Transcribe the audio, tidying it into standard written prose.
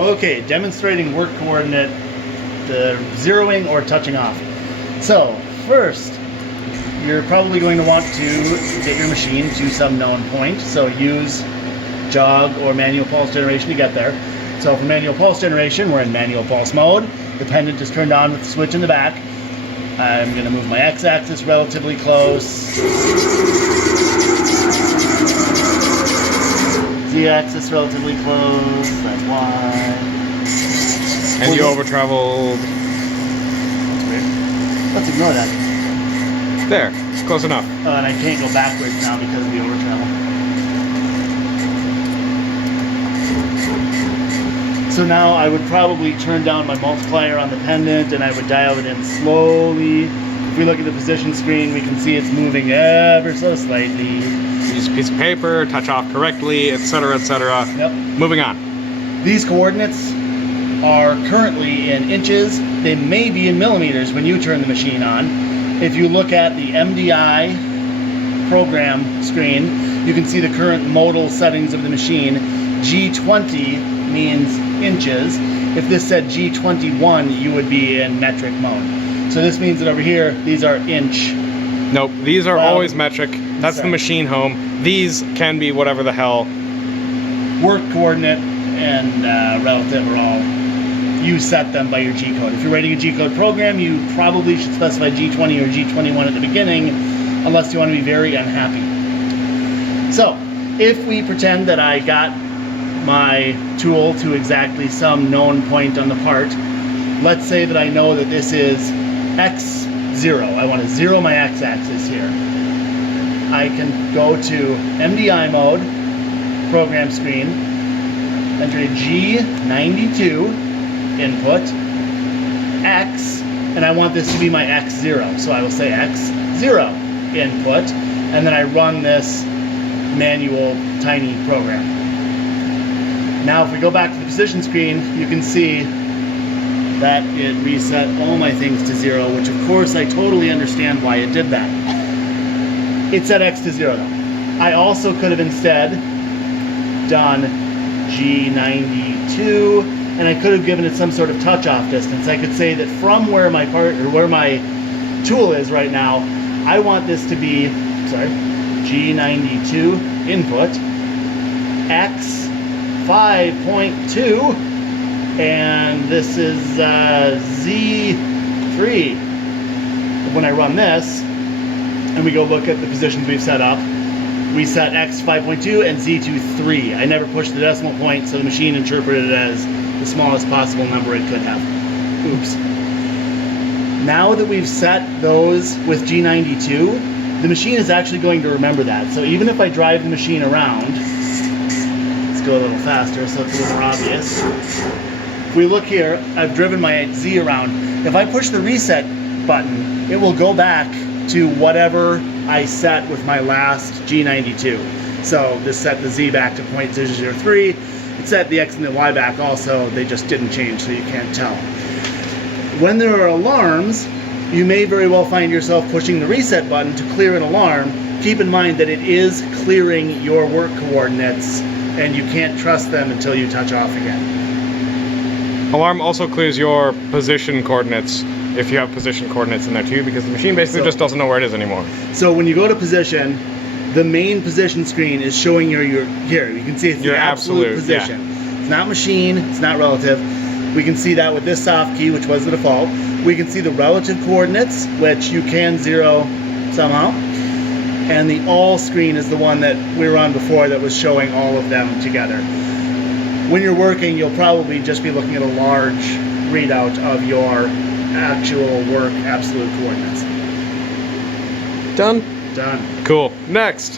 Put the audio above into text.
Okay, demonstrating work coordinate, the zeroing or touching off. So, first, you're probably going to want to get your machine to some known point. So use jog or manual pulse generation to get there. So for manual pulse generation, we're in manual pulse mode. The pendant is turned on with the switch in the back. I'm going to move my x-axis relatively close. Z-axis relatively close. That's Y. And you over-traveled. That's weird. Let's ignore that. There, close enough. Oh, and I can't go backwards now because of the over-travel. So now I would probably turn down my multiplier on the pendant and I would dial it in slowly. If we look at the position screen, we can see it's moving ever so slightly. Use a piece of paper, touch off correctly, etc., etc. Yep. Moving on. These coordinates are currently in inches. They may be in millimeters when you turn the machine on. If you look at the MDI program screen, you can see the current modal settings of the machine. G20 means inches. If this said G21, you would be in metric mode. So this means that over here, these are inch. Nope, these are always metric. That's sorry. the machine home. These can be whatever the hell. Work coordinate and relative are all, you set them by your G-code. If you're writing a G-code program, you probably should specify G20 or G21 at the beginning, unless you want to be very unhappy. So, if we pretend that I got my tool to exactly some known point on the part, let's say that I know that this is X0. I want to zero my X-axis here. I can go to MDI mode, program screen, enter a G92, input, X, and I want this to be my X0. So I will say X0, input, and then I run this manual tiny program. Now if we go back to the position screen, you can see that it reset all my things to 0, which of course I totally understand why it did that. It set X to 0 though. I also could have instead done G92, and I could have given it some sort of touch-off distance. I could say that from where my part or where my tool is right now, I want this to be, G92 input, X 5.2, and this is Z3. When I run this, and we go look at the positions we've set up, we set X 5.2 and Z to 3. I never pushed the decimal point, so the machine interpreted it as the smallest possible number it could have. Oops. Now that we've set those with G92, the machine is actually going to remember that. So even if I drive the machine around, let's go a little faster so it's a little more obvious. If we look here, I've driven my Z around. If I push the reset button, it will go back to whatever I set with my last G92. So this set the Z back to 0.003. It set the X and the Y back also. They just didn't change, so you can't tell. When there are alarms, you may very well find yourself pushing the reset button to clear an alarm. Keep in mind that it is clearing your work coordinates, and you can't trust them until you touch off again. Alarm also clears your position coordinates, if you have position coordinates in there too, because the machine basically just doesn't know where it is anymore. So when you go to position, the main position screen is showing your here. You can see it's your absolute position. Yeah. It's not machine, it's not relative. We can see that with this soft key, which was the default. We can see the relative coordinates, which you can zero somehow. And the all screen is the one that we were on before that was showing all of them together. When you're working, you'll probably just be looking at a large readout of your actual work absolute coordinates. Done? Done. Cool. Next.